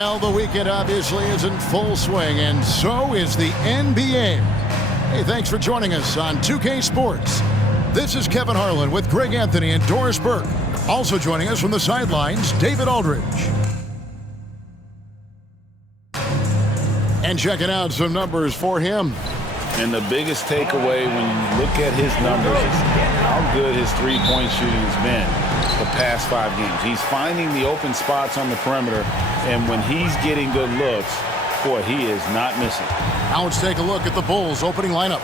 Well, the weekend obviously is in full swing, and so is the NBA. Hey, thanks for joining us on 2K Sports. This is Kevin Harlan with Greg Anthony and Doris Burke. Also joining us from the sidelines, David Aldridge. And checking out some numbers for him. And the biggest takeaway when you look at his numbers is how good his three-point shooting has been the past 5 games. He's finding the open spots on the perimeter, and when he's getting good looks, boy, he is not missing. Now let's take a look at the Bulls' opening lineup.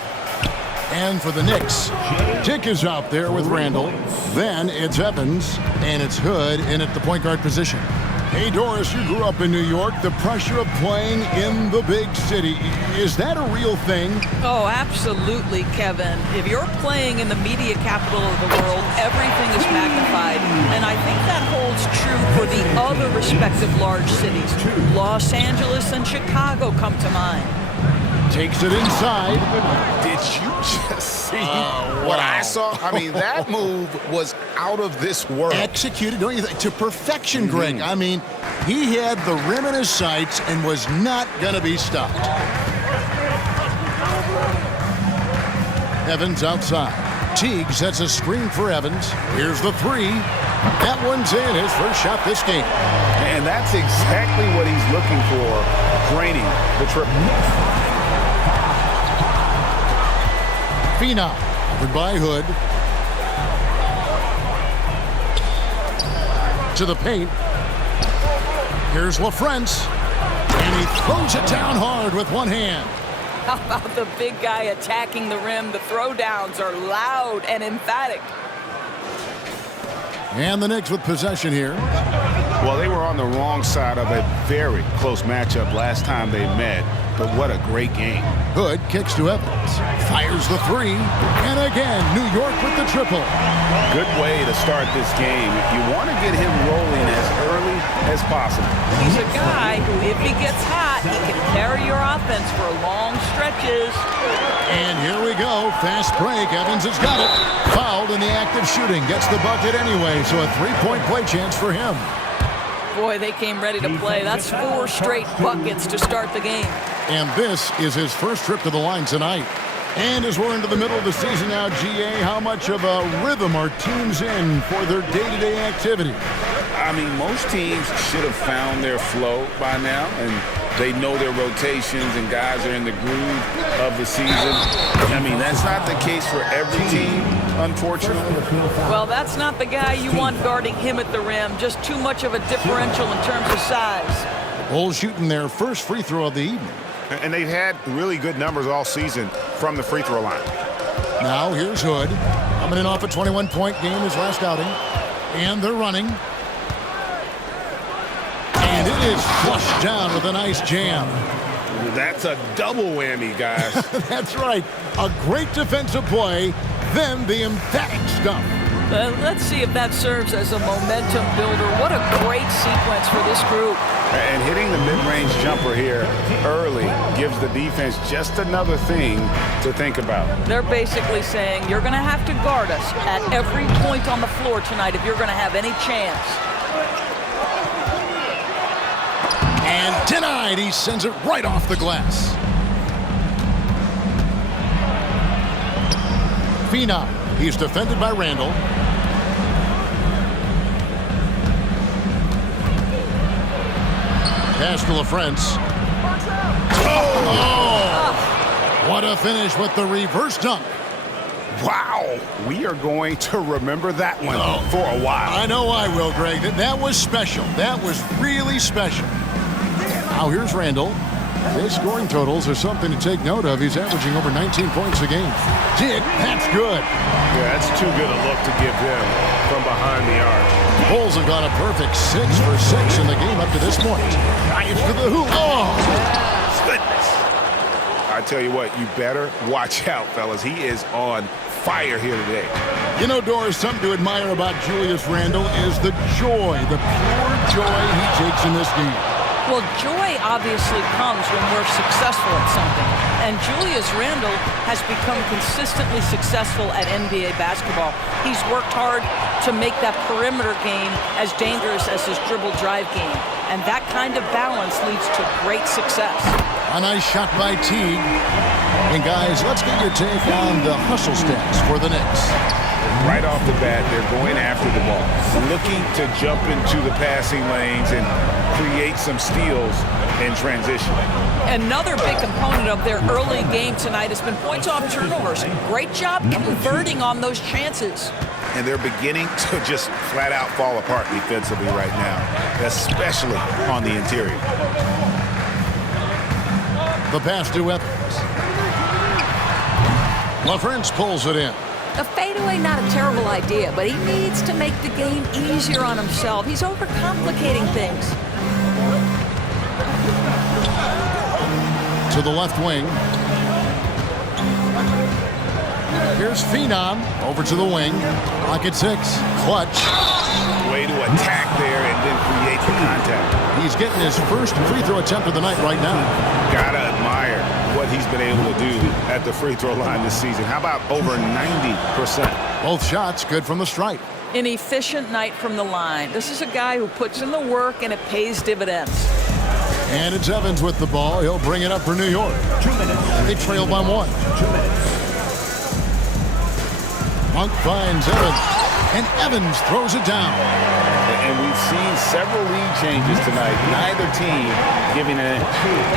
And for the Knicks, Dick is out there with Randall. Then it's Evans, and it's Hood in at the point guard position. Hey, Doris, you grew up in New York. The pressure of playing in the big city, is that a real thing? Oh, absolutely, Kevin. If you're playing in the media capital of the world, everything is magnified. And I think that holds true for the other respective large cities. Los Angeles and Chicago come to mind. Takes it inside. Did you just see what I saw? I mean, that move was out of this world. Executed, don't you think, to perfection, Greg. I mean, he had the rim in his sights and was not going to be stopped. Evans outside. Teague sets a screen for Evans. Here's the three. That one's in, his first shot this game. And that's exactly what he's looking for, draining the triple. Phenom, covered by Hood. To the paint. Here's LaFrance. And he throws it down hard with one hand. How about the big guy attacking the rim? The throwdowns are loud and emphatic. And the Knicks with possession here. Well, they were on the wrong side of a very close matchup last time they met, but what a great game. Hood kicks to Evans. Fires the three. And again, New York with the triple. Good way to start this game. You want to get him rolling as early as possible. He's a guy who, if he gets hot, he can carry your offense for long stretches. And here we go. Fast break. Evans has got it. Fouled in the act of shooting. Gets the bucket anyway, so a three-point play chance for him. Boy, they came ready to play. That's 4 straight buckets to start the game. And this is his first trip to the line tonight. And as we're into the middle of the season now, GA, how much of a rhythm are teams in for their day-to-day activity? I mean, most teams should have found their flow by now, and they know their rotations and guys are in the groove of the season. I mean, that's not the case for every team, unfortunately. Well, that's not the guy you want guarding him at the rim. Just too much of a differential in terms of size. Bulls shooting their first free throw of the evening. And they've had really good numbers all season from the free throw line. Now here's Hood. Coming in off a 21-point game his last outing. And they're running. And it is flushed down with a nice jam. That's a double whammy, guys. That's right. A great defensive play, then the emphatic stuff. Let's see if that serves as a momentum builder. What a great sequence for this group. And hitting the mid-range jumper here early gives the defense just another thing to think about. They're basically saying you're going to have to guard us at every point on the floor tonight if you're going to have any chance. And denied. He sends it right off the glass. Phenom. He's defended by Randall. Pass to LaFrance. Oh! What a finish with the reverse dunk. Wow. We are going to remember that one for a while. I know I will, Greg. That was special. That was really special. Now here's Randall. His scoring totals are something to take note of. He's averaging over 19 points a game. That's good. Yeah, that's too good a look to give them from behind the arc. Bulls have got a perfect 6 for 6 in the game up to this point. Giants to the hoop. Oh! Goodness. I tell you what, you better watch out, fellas. He is on fire here today. You know, Doris, something to admire about Julius Randle is the joy, the pure joy he takes in this game. Well, joy obviously comes when we're successful at something. And Julius Randle has become consistently successful at NBA basketball. He's worked hard to make that perimeter game as dangerous as his dribble drive game. And that kind of balance leads to great success. A nice shot by Teague. And guys, let's get your take on the hustle stats for the Knicks. Right off the bat, they're going after the ball, looking to jump into the passing lanes and create some steals in transition. Another big component of their early game tonight has been points off turnovers. Great job converting on those chances. And they're beginning to just flat out fall apart defensively right now, especially on the interior. The pass to Evans. LaFrance pulls it in. A fadeaway, not a terrible idea, but he needs to make the game easier on himself. He's overcomplicating things. To the left wing. Here's Phenom over to the wing. Pocket 6. Clutch. Way to attack there and then create the contact. He's getting his first free throw attempt of the night right now. Gotta admire what he's been able to do at the free throw line this season. How about over 90%? Both shots good from the stripe. An efficient night from the line. This is a guy who puts in the work and it pays dividends. And it's Evans with the ball. He'll bring it up for New York. 2 minutes. They trail by 1. 2 minutes. Monk finds Evans. And Evans throws it down. And we've seen several lead changes tonight. Neither team giving an inch.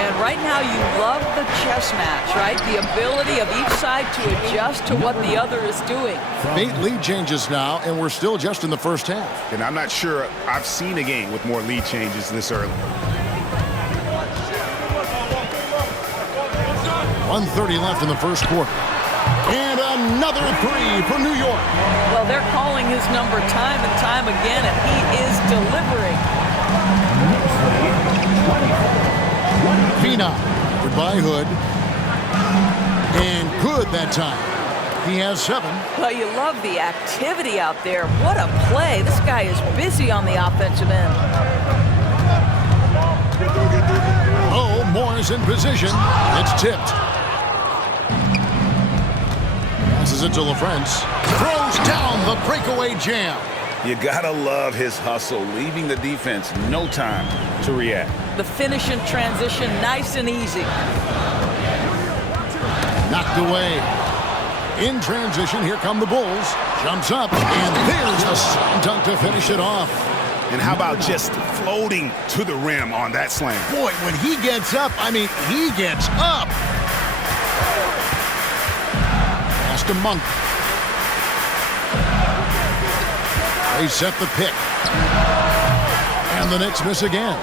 And right now you love the chess match, right? The ability of each side to adjust to what the other is doing. 8 lead changes now, and we're still just in the first half. And I'm not sure I've seen a game with more lead changes this early. 1:30 left in the first quarter. And another 3 for New York. Well, they're calling his number time and time again, and he is delivering. Phenom, goodbye Hood. And good that time. He has 7. Well, you love the activity out there. What a play. This guy is busy on the offensive end. Oh, Moore's in position. It's tipped. Passes it to LaFrance. Throws down the breakaway jam. You gotta love his hustle, leaving the defense no time to react. The finish in transition, nice and easy. Knocked away. In transition, here come the Bulls. Jumps up, and there's the slam dunk to finish it off. And how about just floating to the rim on that slam? Boy, when he gets up, I mean, he gets up. Pass to Monk. They set the pick. And the Knicks miss again.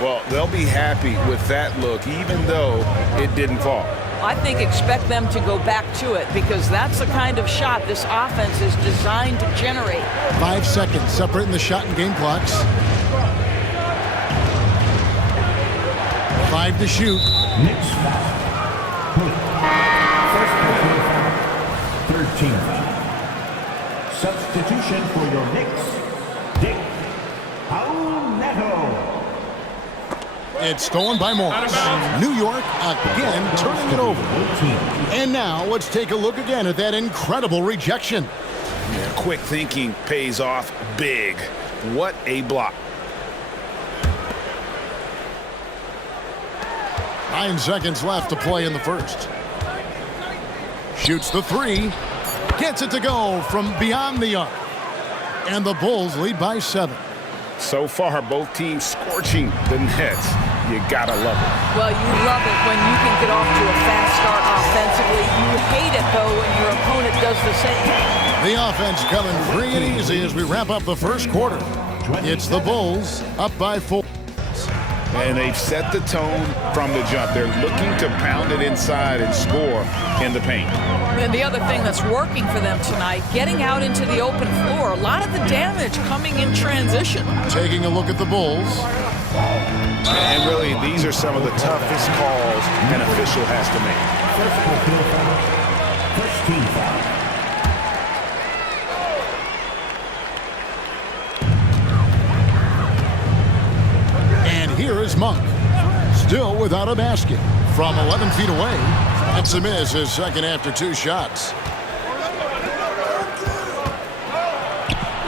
Well, they'll be happy with that look, even though it didn't fall. I think expect them to go back to it because that's the kind of shot this offense is designed to generate. 5 seconds separating the shot and game clocks. 5 to shoot. Knicks foul. First personal foul. 13 foul. Substitution for your Knicks. Dick Neto. It's stolen by Morris. New York again turning it over. And now let's take a look again at that incredible rejection. Yeah, quick thinking pays off big. What a block. 9 seconds left to play in the first. Shoots the 3. Gets it to go from beyond the arc. And the Bulls lead by 7. So far, both teams scorching the Nets. You gotta love it. Well, you love it when you can get off to a fast start offensively. You hate it, though, when your opponent does the same. The offense coming free and easy as we wrap up the first quarter. It's the Bulls up by 4. And they've set the tone from the jump. They're looking to pound it inside and score in the paint. And the other thing that's working for them tonight, getting out into the open floor. A lot of the damage coming in transition. Taking a look at the Bulls. And really, these are some of the toughest calls an official has to make. First personal foul. First team foul. And here is Monk. Still without a basket. From 11 feet away, that's a miss, his second after 2 shots.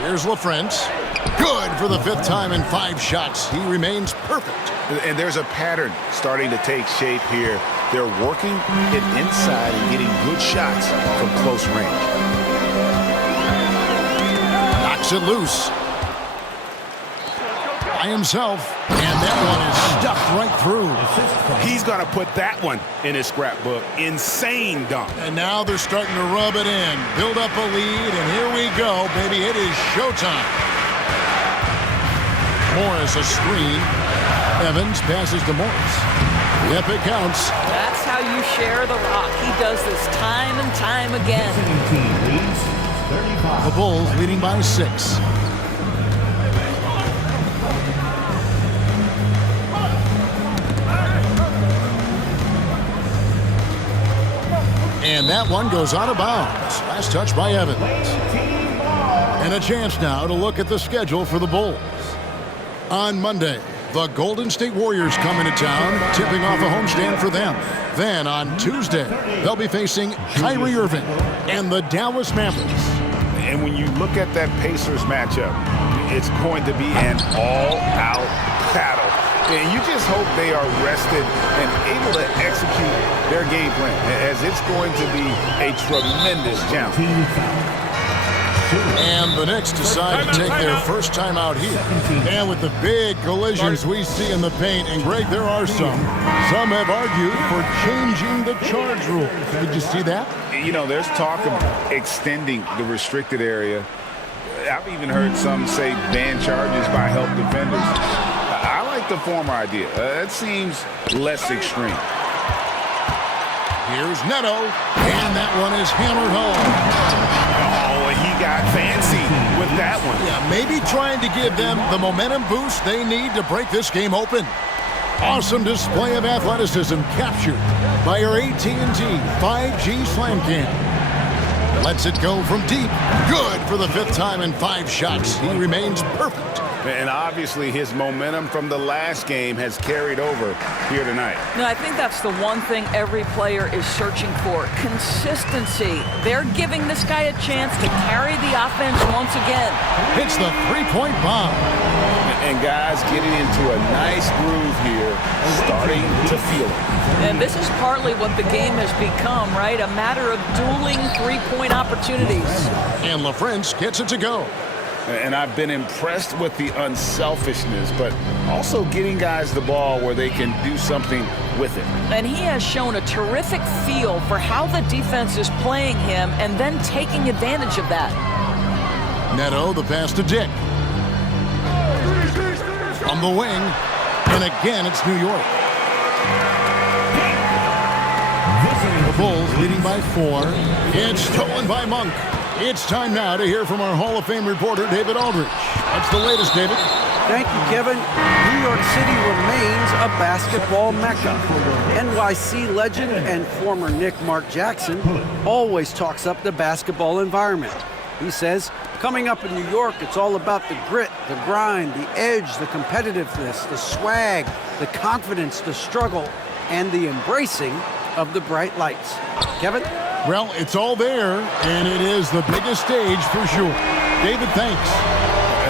Here's LaFrance. Good for the 5th time in 5 shots. He remains perfect. And there's a pattern starting to take shape here. They're working it inside and getting good shots from close range. Knocks it loose. By himself. And that one is stuffed right through. He's going to put that one in his scrapbook. Insane dunk. And now they're starting to rub it in. Build up a lead, and here we go, baby. It is showtime. Morris a screen. Evans passes to Morris. Yep, it counts. That's how you share the rock. He does this time and time again. The Bulls leading by 6. And that one goes out of bounds. Last touch by Evans. And a chance now to look at the schedule for the Bulls. On Monday, the Golden State Warriors come into town, tipping off a homestand for them. Then on Tuesday, they'll be facing Kyrie Irving and the Dallas Mavericks. And when you look at that Pacers matchup, it's going to be an all-out battle. And you just hope they are rested and able to execute their game plan, as it's going to be a tremendous challenge. And the Knicks decide to take their first time out here. And with the big collisions we see in the paint, and Greg, there are some have argued for changing the charge rule. Did you see that? You know, there's talk of extending the restricted area. I've even heard some say ban charges by help defenders. I like the former idea. It seems less extreme. Here's Neto, and that one is hammered home. Oh, and he got fancy with that one. Yeah, maybe trying to give them the momentum boost they need to break this game open. Awesome display of athleticism captured by our AT&T 5G Slam Cam. Lets it go from deep. Good for the 5th time in 5 shots. He remains perfect. And obviously his momentum from the last game has carried over here tonight. No, I think that's the one thing every player is searching for. Consistency. They're giving this guy a chance to carry the offense once again. Hits the 3-point bomb. And guys getting into a nice groove here, starting to feel it. And this is partly what the game has become, right? A matter of dueling 3-point opportunities. And LaFrance gets it to go. And I've been impressed with the unselfishness, but also getting guys the ball where they can do something with it. And he has shown a terrific feel for how the defense is playing him and then taking advantage of that. Neto, the pass to Dick. From the wing, and again it's New York. The Bulls leading by 4. It's stolen by Monk. It's time now to hear from our Hall of Fame reporter, David Aldridge. What's the latest, David? Thank you, Kevin. New York City remains a basketball mecca. NYC legend and former Knick Mark Jackson always talks up the basketball environment. He says, coming up in New York, it's all about the grit, the grind, the edge, the competitiveness, the swag, the confidence, the struggle, and the embracing of the bright lights. Kevin? Well, it's all there, and it is the biggest stage for sure. David, thanks.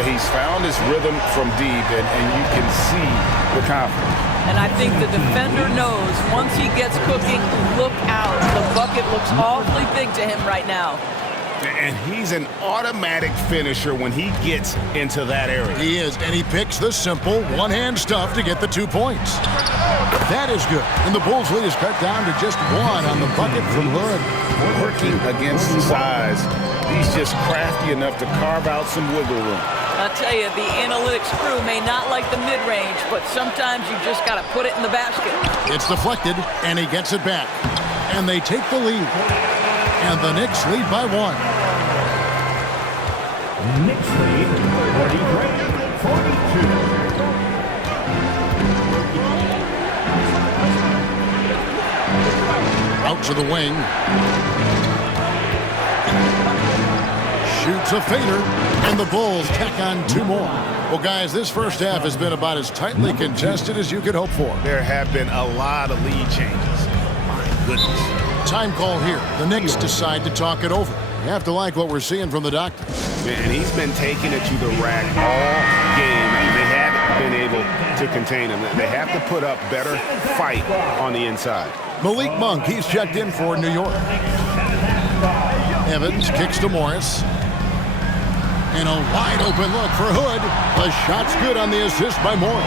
He's found his rhythm from deep, and you can see the confidence. And I think the defender knows once he gets cooking, look out. The bucket looks awfully big to him right now. And he's an automatic finisher when he gets into that area. He is, and he picks the simple one-hand stuff to get the 2 points. That is good. And the Bulls' lead is cut down to just 1 on the bucket from Hood. Working against size, he's just crafty enough to carve out some wiggle room. I'll tell you, the analytics crew may not like the mid-range, but sometimes you just got to put it in the basket. It's deflected, and he gets it back. And they take the lead. And the Knicks lead by 1. Knicks lead 43-42. Out to the wing. Shoots a fader, and the Bulls tack on 2 more. Well, guys, this first half has been about as tightly contested as you could hope for. There have been a lot of lead changes. My goodness. Time call here. The Knicks decide to talk it over. You have to like what we're seeing from the doctor. And he's been taking it to the rack all game. They haven't been able to contain him. They have to put up better fight on the inside. Malik Monk, he's checked in for New York. Evans kicks to Morris. And a wide open look for Hood. The shot's good on the assist by Morris.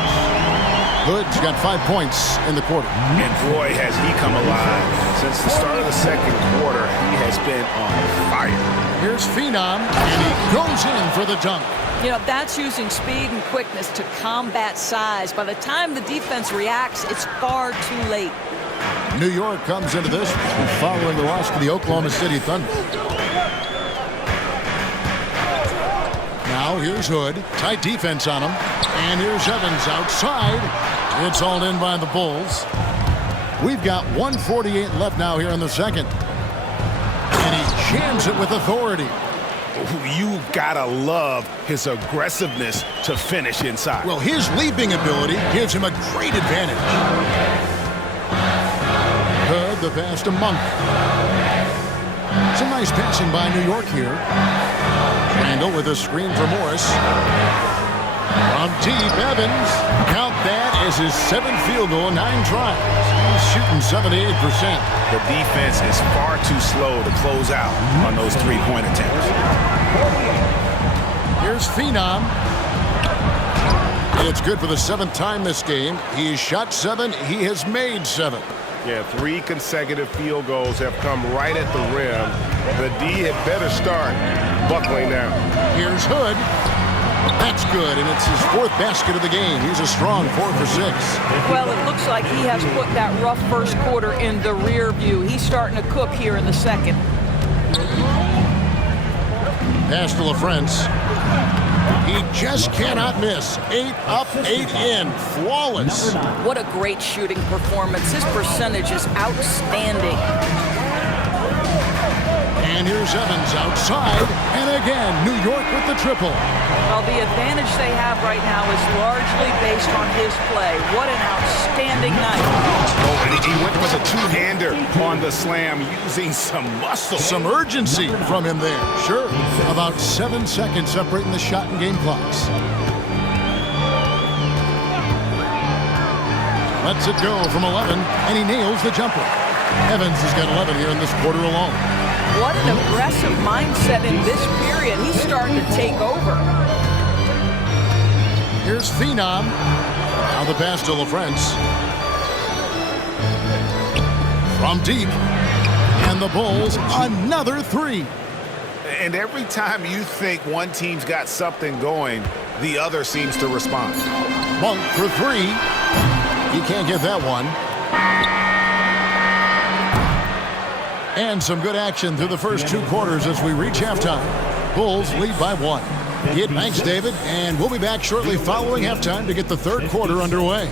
Hood's got 5 points in the quarter. And boy, has he come alive. Since the start of the second quarter, he has been on fire. Here's Phenom, and he goes in for the dunk. You know, that's using speed and quickness to combat size. By the time the defense reacts, it's far too late. New York comes into this following the loss to the Oklahoma City Thunder. Now here's Hood. Tight defense on him. And here's Evans outside. It's hauled in by the Bulls. We've got 1:48 left now here in the second. And he jams it with authority. You gotta love his aggressiveness to finish inside. Well, his leaping ability gives him a great advantage. Hood, the pass to Monk. Some nice passing by New York here. Randall with a screen for Morris. From deep, Evans. Count that as his 7th field goal in 9 tries. He's shooting 78%. The defense is far too slow to close out on those three-point attempts. Here's Phenom. It's good for the 7th time this game. He's shot 7. He has made 7. Yeah, 3 consecutive field goals have come right at the rim. The D had better start buckling down. Here's Hood. That's good, and it's his 4th basket of the game. He's a strong 4 for 6. Well, it looks like he has put that rough first quarter in the rear view. He's starting to cook here in the second. Pass to LaFrance. He just cannot miss. 8 up, 8 in. Flawless. What a great shooting performance. His percentage is outstanding. And here's Evans outside. And again, New York with the triple. Well, the advantage they have right now is largely based on his play. What an outstanding night. Oh, and he went with a two-hander on the slam using some muscle. Some urgency from him there. Sure. About 7 seconds separating the shot and game clocks. Lets it go from 11, and he nails the jumper. Evans has got 11 here in this quarter alone. What an aggressive mindset in this period. He's starting to take over. Here's Phenom. Now the pass to LaFrance. From deep. And the Bulls, another 3. And every time you think one team's got something going, the other seems to respond. Monk for 3. He can't get that one. And some good action through the first 2 quarters as we reach halftime. Bulls lead by 1. Thanks, David. And we'll be back shortly following halftime to get the 3rd quarter underway.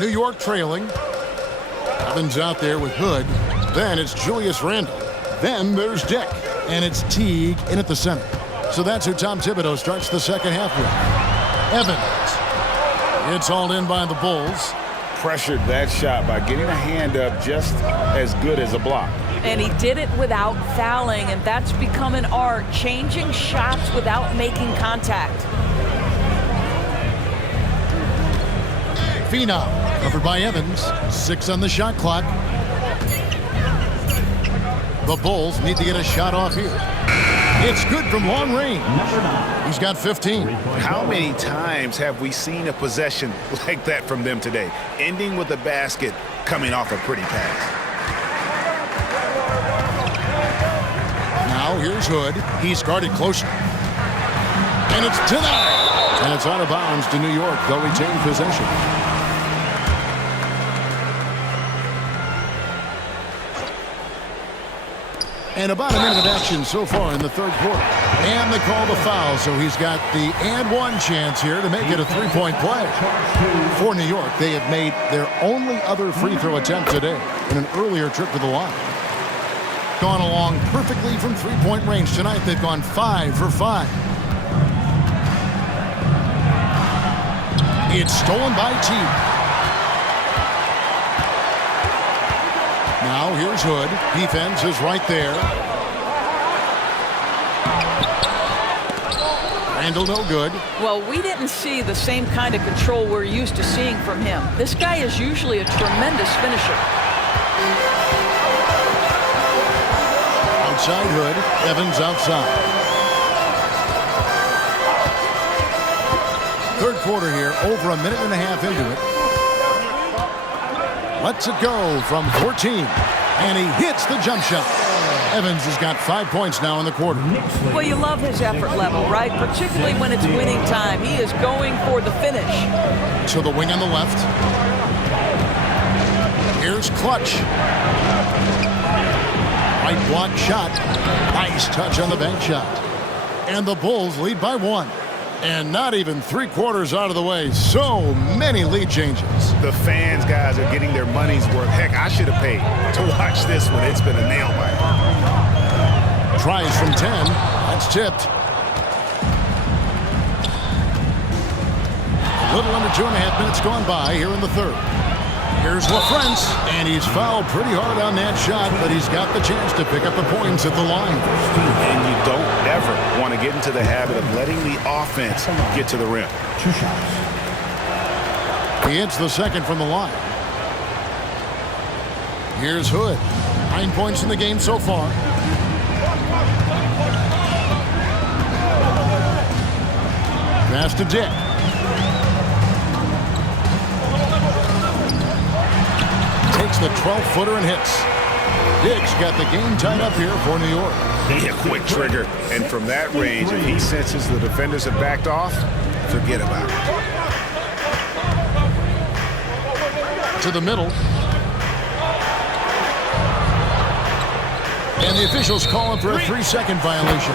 New York trailing. Evans out there with Hood. Then it's Julius Randle. Then there's Dick. And it's Teague in at the center. So that's who Tom Thibodeau starts the second half with. Evans. It's hauled in by the Bulls. Pressured that shot by getting a hand up just as good as a block. And he did it without fouling, and that's become an art, changing shots without making contact. Phenom, covered by Evans. 6 on the shot clock. The Bulls need to get a shot off here. It's good from long range. He's got 15. How many times have we seen a possession like that from them today? Ending with a basket, coming off a pretty pass. Now here's Hood. He's guarded closer. And it's denied. And it's out of bounds to New York. They'll retain possession. And about a minute of action so far in the 3rd quarter. And they call the foul, so he's got the and 1 chance here to make it a 3-point play. For New York, they have made their only other free throw attempt today in an earlier trip to the line. gone along perfectly from three-point range tonight. They've gone 5 for 5. It's stolen by Teague. Now here's Hood. Defense is right there. Randall no good. Well, we didn't see the same kind of control we're used to seeing from him. This guy is usually a tremendous finisher. Outside Hood. Evans outside. Third quarter here, over a minute and a half into it. Lets it go from 14. And he hits the jump shot. Evans has got 5 points now in the quarter. Well, you love his effort level, right? Particularly when it's winning time. He is going for the finish. To the wing on the left. Here's Clutch. Right block shot. Nice touch on the bank shot. And the Bulls lead by 1. And not even 3/4 out of the way. So many lead changes. The fans, guys, are getting their money's worth. Heck, I should have paid to watch this one. It's been a nail biter. Tries from 10. That's tipped. A little under 2.5 minutes gone by here in the third. Here's LaFrance, and he's fouled pretty hard on that shot, but he's got the chance to pick up the points at the line. And you don't ever want to get into the habit of letting the offense get to the rim. 2 shots. He hits the second from the line. Here's Hood. 9 points in the game so far. Pass to Dick. Takes the 12-footer and hits. Dick's got the game tied up here for New York. A quick trigger. And from that range, if he senses the defenders have backed off, forget about it. To the middle. And the officials calling for a 3-second violation.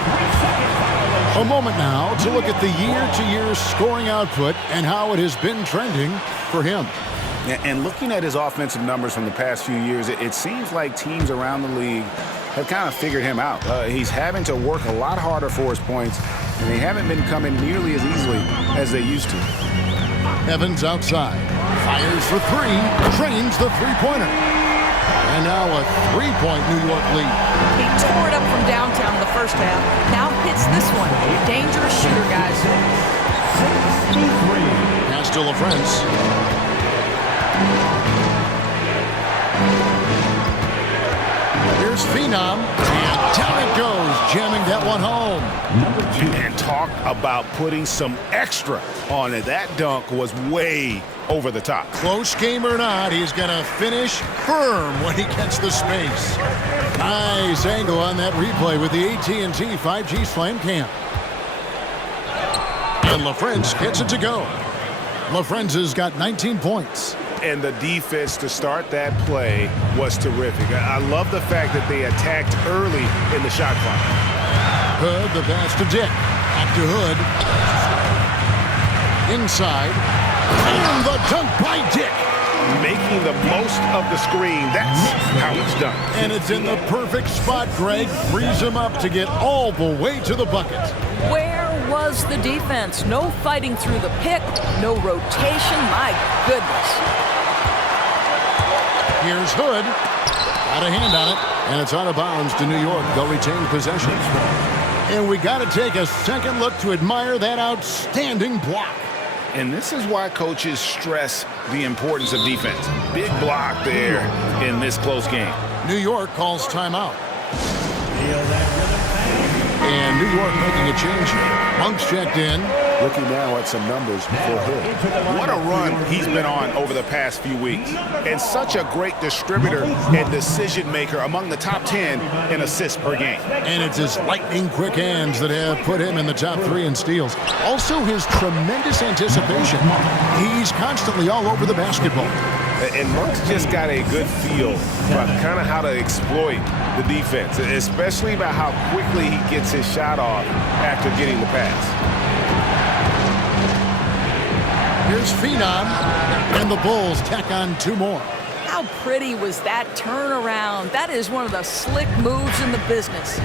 A moment now to look at the year-to-year scoring output and how it has been trending for him. And looking at his offensive numbers from the past few years, it seems like teams around the league have kind of figured him out. He's having to work a lot harder for his points, and they haven't been coming nearly as easily as they used to. Evans outside. Fires for 3. Drains the three-pointer. And now a 3-point New York lead. He tore it up from downtown in the first half. Now hits this one. Dangerous shooter, guys. Pass to LaFrance. Here's Phenom. And down it goes, jamming that one home. And talk about putting some extra on it. That dunk was way over the top. Close game or not, he's going to finish firm when he gets the space. Nice angle on that replay with the AT&T 5G Slam Cam. And LaFrance gets it to go. LaFrance has got 19 points. And the defense to start that play was terrific. I love the fact that they attacked early in the shot clock. Hood, the pass to Dick. Back to Hood. Inside. And the dunk by Dick. Making the most of the screen. That's how it's done. And it's in the perfect spot, Greg. Frees him up to get all the way to the bucket. Where was the defense? No fighting through the pick, no rotation. My goodness. Here's Hood. Got a hand on it, and it's out of bounds to New York. They'll retain possession. And we got to take a second look to admire that outstanding block. And this is why coaches stress the importance of defense. Big block there in this close game. New York calls timeout. And New York making a change here. Monk's checked in. Looking now at some numbers for Hood. What a run he's been on over the past few weeks. And such a great distributor and decision maker among the top 10 in assists per game. And it's his lightning quick hands that have put him in the top 3 in steals. Also his tremendous anticipation. He's constantly all over the basketball. And Monk's just got a good feel about kind of how to exploit the defense, especially about how quickly he gets his shot off after getting the pass. Here's Phenom, and the Bulls tack on 2 more. How How pretty was that turnaround? That is one of the slick moves in the business.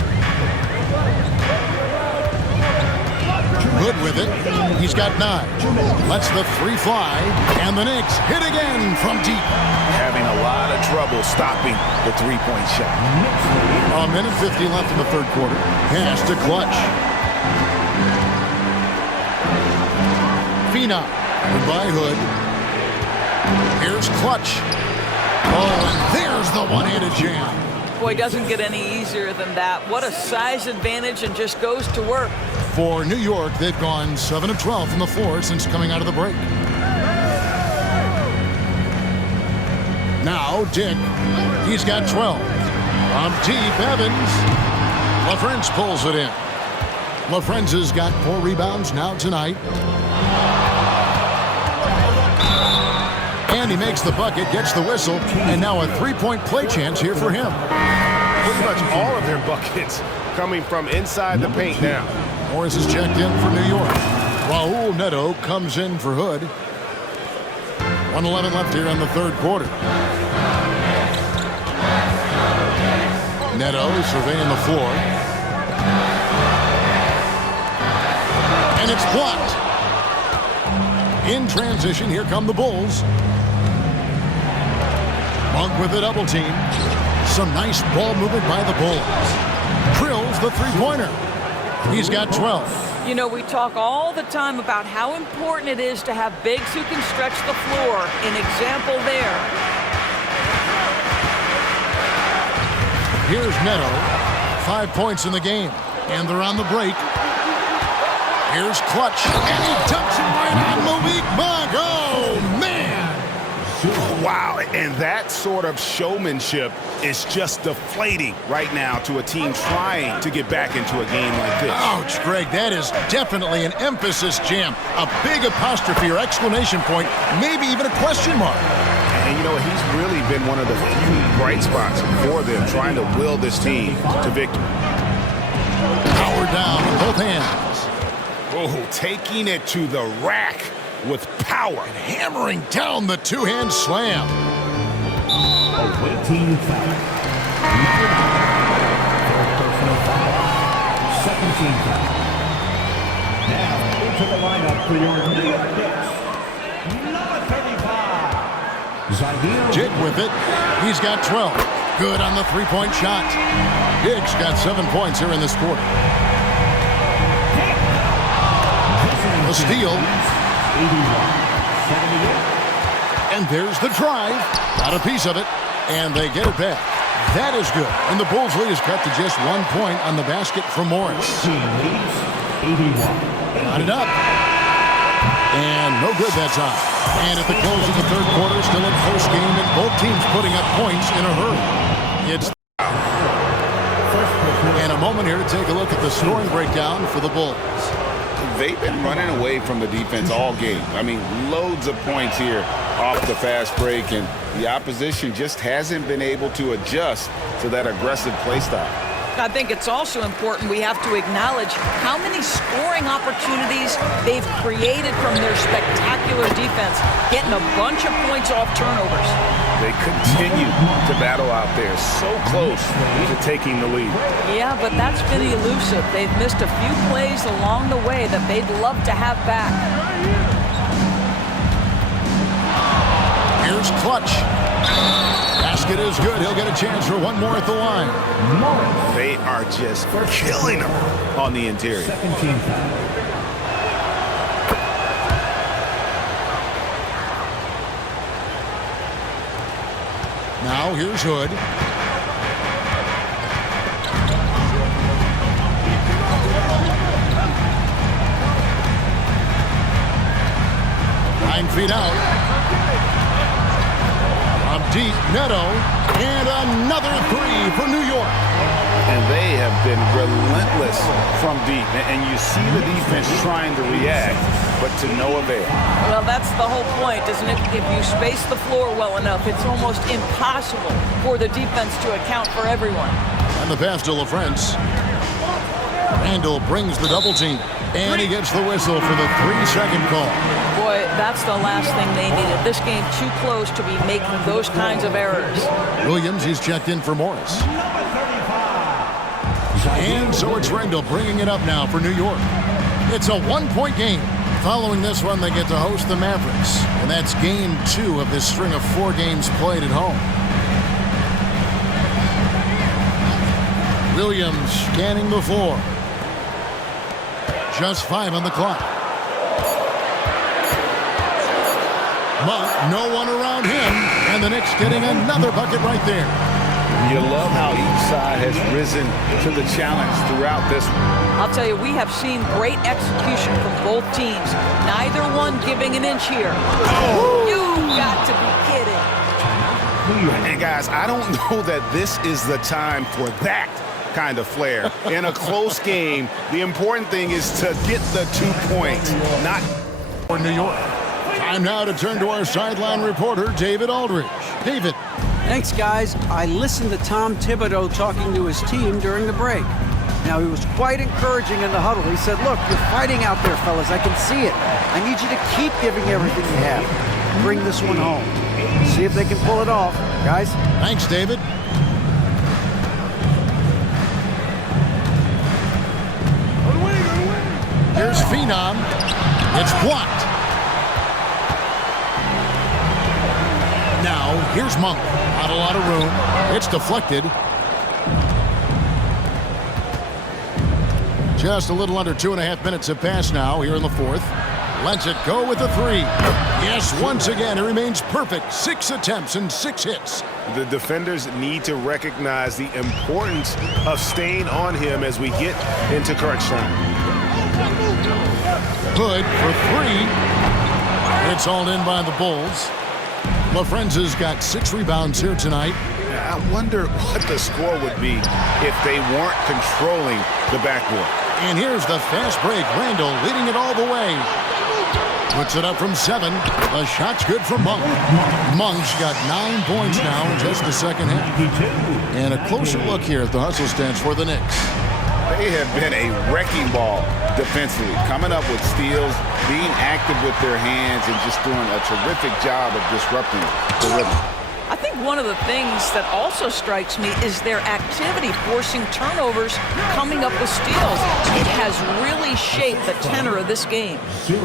Good with it. He's got 9. Lets the 3 fly. And the Knicks hit again from deep. Having a lot of trouble stopping the three-point shot. A minute 50 left in the third quarter. Pass to Clutch. Phenom. By Hood. Here's Clutch. Oh, and there's the one-handed jam. Boy, doesn't get any easier than that. What a size advantage, and just goes to work. For New York, they've gone 7 of 12 from the floor since coming out of the break. Now Dick, he's got 12. From deep, Evans. LaFrentz pulls it in. LaFrentz has got 4 rebounds now tonight. And he makes the bucket, gets the whistle, and now a 3-point play chance here for him. Pretty much all of their buckets coming from inside the paint now. Morris is checked in for New York. Raul Neto comes in for Hood. 1:11 left here in the third quarter. Neto surveying the floor. And it's blocked. In transition, here come the Bulls. Monk with a double team. Some nice ball movement by the Bulls. Drills the three-pointer. He's got 12. You know, we talk all the time about how important it is to have bigs who can stretch the floor. An example there. Here's Neto. 5 points in the game. And they're on the break. Here's Clutch. And he dumps it right on Malik Monk. Oh, man. Wow, and that sort of showmanship is just deflating right now to a team trying to get back into a game like this. Ouch, Greg, that is definitely an emphasis jam. A big apostrophe or exclamation point, maybe even a question mark. And you know, he's really been one of the few bright spots for them, trying to will this team to victory. Power down with both hands. Oh, taking it to the rack with power. And hammering down the two-hand slam. Awaiting foul. Number 9. Third personal foul. Second team foul. Now into the lineup for your New York Knicks. Number 35. Zaire. Jig with it. He's got 12. Good on the three-point shot. Diggs got 7 points here in this quarter. A steal. 81. 78. And there's the drive. Got a piece of it. And they get it back. That is good. And the Bulls lead is cut to just 1 point on the basket from Morris. Team leads 81. Got it up. And no good that time. And at the close of the third quarter, still in close game, and both teams putting up points in a hurry. It's and a moment here to take a look at the scoring breakdown for the Bulls. They've been running away from the defense all game. I mean, loads of points here off the fast break, and the opposition just hasn't been able to adjust to that aggressive play style. I think it's also important we have to acknowledge how many scoring opportunities they've created from their spectacular defense, getting a bunch of points off turnovers. They continue to battle out there, so close to taking the lead. Yeah, but that's been elusive. They've missed a few plays along the way that they'd love to have back. Here's Clutch. Basket is good. He'll get a chance for one more at the line. They are just killing them on the interior. Second team foul. Now here's Hood. Nine feet out. From deep, Neto. And another three for New York. And they have been relentless from deep. And you see the defense trying to react, but to no avail. Well, that's the whole point, isn't it? If you space the floor well enough, it's almost impossible for the defense to account for everyone. And the pass to LaFrentz. Randall brings the double team. And he gets the whistle for the 3-second call. Boy, that's the last thing they needed. This game too close to be making those kinds of errors. Williams, he's checked in for Morris. And so it's Rendell bringing it up now for New York. It's a 1-point game. Following this one, they get to host the Mavericks. And that's game 2 of this string of 4 games played at home. Williams scanning the floor. Just 5 on the clock. Monk, no one around him. And the Knicks getting another bucket right there. You love how each side has risen to the challenge throughout this one. I'll tell you, we have seen great execution from both teams. Neither one giving an inch here. Oh. You got to be kidding. And guys, I don't know that this is the time for that kind of flair. In a close game, the important thing is to get the 2 points, not for New York. Time now to turn to our sideline reporter, David Aldridge. David. Thanks, guys. I listened to Tom Thibodeau talking to his team during the break. Now, he was quite encouraging in the huddle. He said, look, you're fighting out there, fellas. I can see it. I need you to keep giving everything you have. Bring this one home. See if they can pull it off, guys. Thanks, David. Here's Phenom. It's blocked. Now, here's Monk. Not a lot of room. It's deflected. Just a little under 2.5 minutes have passed now here in the 4th. Lets it go with the 3. Yes, once again, it remains perfect. 6 attempts and 6 hits. The defenders need to recognize the importance of staying on him as we get into crunch time. Hood for 3. It's hauled in by the Bulls. LaFrenza's got 6 rebounds here tonight. I wonder what the score would be if they weren't controlling the backboard. And here's the fast break. Randall leading it all the way. Puts it up from 7. The shot's good for Monk. Monk's got 9 points now in just the second half. And a closer look here at the hustle stats for the Knicks. They have been a wrecking ball defensively, coming up with steals, being active with their hands, and just doing a terrific job of disrupting the rhythm. I think one of the things that also strikes me is their activity, forcing turnovers, coming up with steals. It has really shaped the tenor of this game.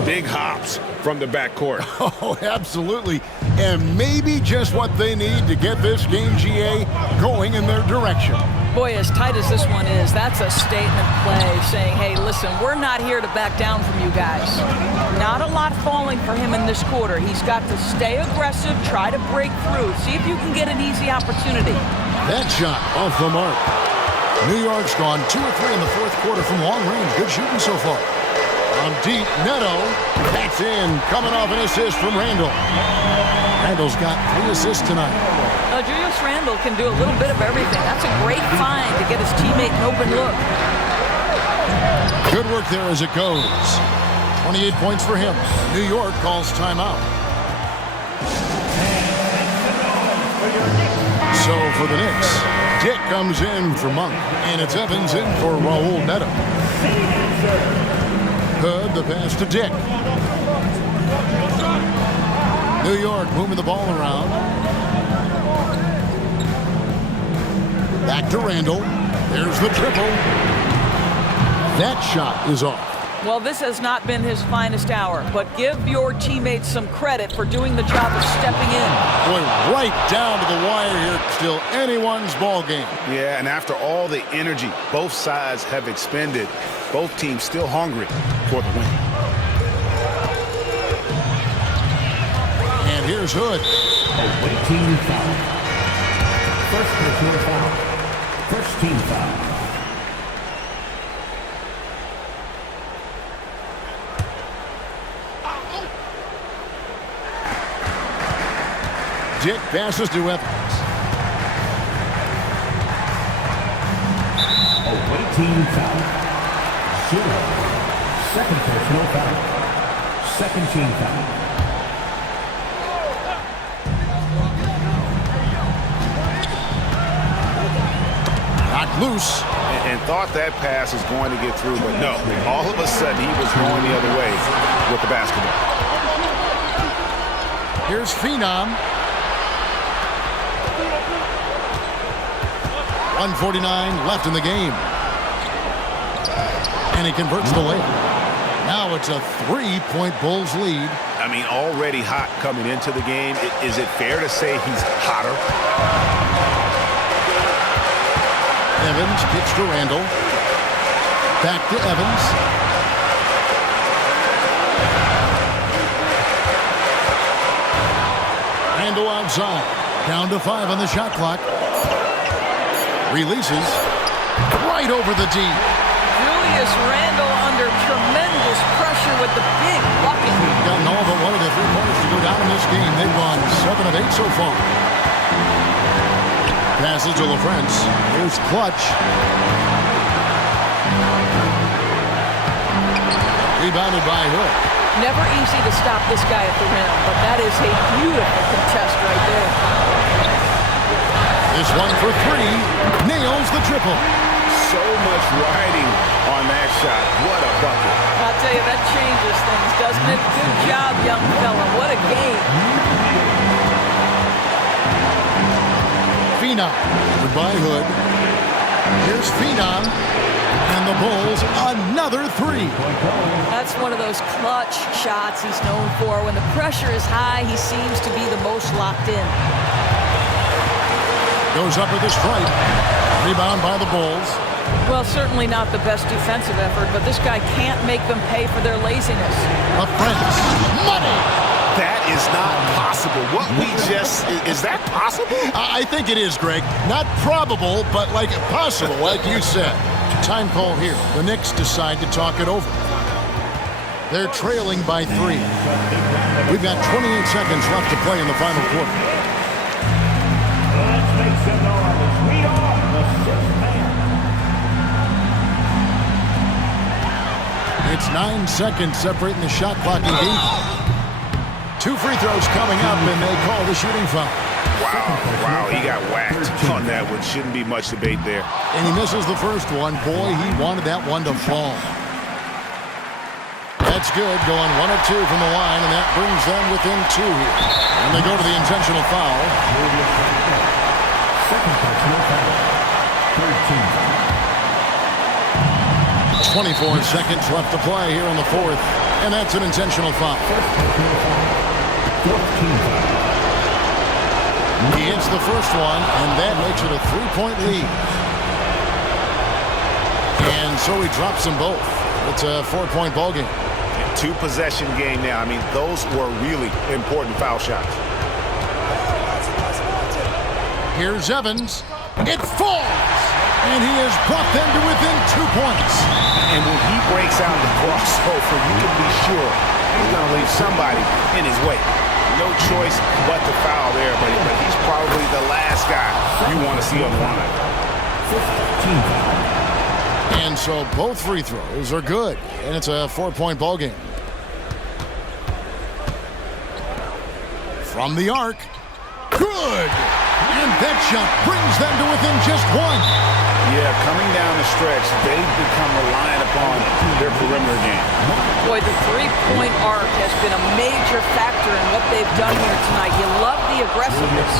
Big hops from the backcourt. Oh, absolutely. And maybe just what they need to get this game, GA, going in their direction. Boy, as tight as this one is, that's a statement play saying, hey, listen, we're not here to back down from you guys. Not a lot falling for him in this quarter. He's got to stay aggressive, try to break through, see if you can get an easy opportunity. That shot off the mark. New York's gone 2 or 3 in the 4th quarter from long range. Good shooting so far. On deep, Neto. That's in. Coming off an assist from Randall. Randall's got 3 assists tonight. Julius Randle can do a little bit of everything. That's a great find to get his teammate an open look. Good work there as it goes. 28 points for him. New York calls timeout. So for the Knicks, Dick comes in for Monk, and it's Evans in for Raul Neto. Hood, the pass to Dick. New York moving the ball around. Back to Randall. There's the triple. That shot is off. Well, this has not been his finest hour, but give your teammates some credit for doing the job of stepping in. Boy, right down to the wire here. Still anyone's ball game. Yeah, and after all the energy both sides have expended, both teams still hungry for the win. And here's Hood. Away team foul. First personal foul. First team foul. Dick passes to Evans. Away team foul. 0. Second personal foul. Second team foul. Knocked loose. And thought that pass was going to get through, but no. All of a sudden, he was going the other way with the basketball. Here's Phenom. 1:49 left in the game. And he converts the layup. Now it's a 3-point Bulls lead. I mean, already hot coming into the game. Is it fair to say he's hotter? Evans kicks to Randall. Back to Evans. Randall outside. Down to 5 on the shot clock. Releases. Right over the D. Julius Randle under tremendous pressure with the big bucket. Gotten all but one of the 3-pointers to go down in this game. They've gone 7 of 8 so far. Passes to LaFrance. Here's Clutch. Rebounded by Hood. Never easy to stop this guy at the rim, but that is a beautiful contest right there. This one for 3. Nails the triple. So much riding on that shot. What a bucket. I'll tell you, that changes things, doesn't it? Good job, young fella. What a game. Phenom. Goodbye, Hood. Here's Phenom. And the Bulls, another 3. That's one of those clutch shots he's known for. When the pressure is high, he seems to be the most locked in. Goes up with the stripe. Rebound by the Bulls. Well, certainly not the best defensive effort, but this guy can't make them pay for their laziness. LaFrance. Money. That is not possible. What we just... Is that possible? I think it is, Greg. Not probable, but like possible, like you said. Time call here. The Knicks decide to talk it over. They're trailing by 3. We've got 28 seconds left to play in the final quarter. Let's make some noise. We are the 6th man. It's 9 seconds separating the shot clock and game. 2 free throws coming up, and they call the shooting foul. Wow, he got whacked on that one. Shouldn't be much debate there. And he misses the first one. Boy, he wanted that one to fall. That's good, going 1 of 2 from the line, and that brings them within 2 here. And they go to the intentional foul. Second personal foul. 24 seconds left to play here in the 4th, and that's an intentional foul. First personal foul. 14th foul. He hits the first one, and that makes it a 3-point lead. And so he drops them both. It's a 4-point ball game. 2-possession game now. I mean, those were really important foul shots. Here's Evans. It falls! And he has brought them to within 2 points. And when he breaks out the crossover, you can be sure he's going to leave somebody in his way. No choice but to foul there, but he's probably the last guy you want to see on the line. 15th foul. And so both free throws are good, and it's a 4-point ball game. From the arc, good! And that shot brings them to within just 1. Yeah, coming down the stretch, they've become reliant upon their perimeter game. Boy, the three-point arc has been a major factor in what they've done here tonight. You love the aggressiveness.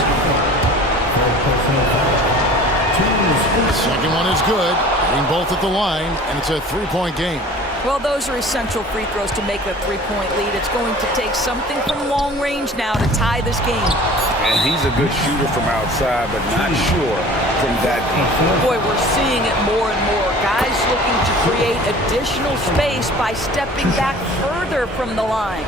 Second one is good, hitting both at the line, and it's a 3-point game. Well, those are essential free throws to make a 3-point lead. It's going to take something from long range now to tie this game. And he's a good shooter from outside, but not sure from that deep. Boy, we're seeing it more and more. Guys looking to create additional space by stepping back further from the line.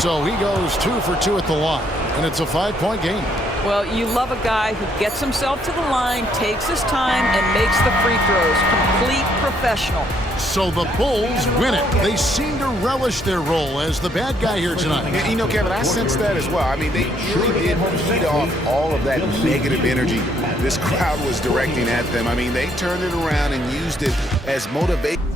So he goes 2 for 2 at the line, and it's a 5-point game. Well, you love a guy who gets himself to the line, takes his time, and makes the free throws. Complete professional. So the Bulls win it. They seem to relish their role as the bad guy here tonight. You know, Kevin, I sense that as well. I mean, they really did feed off all of that negative energy this crowd was directing at them. I mean, they turned it around and used it as motivation.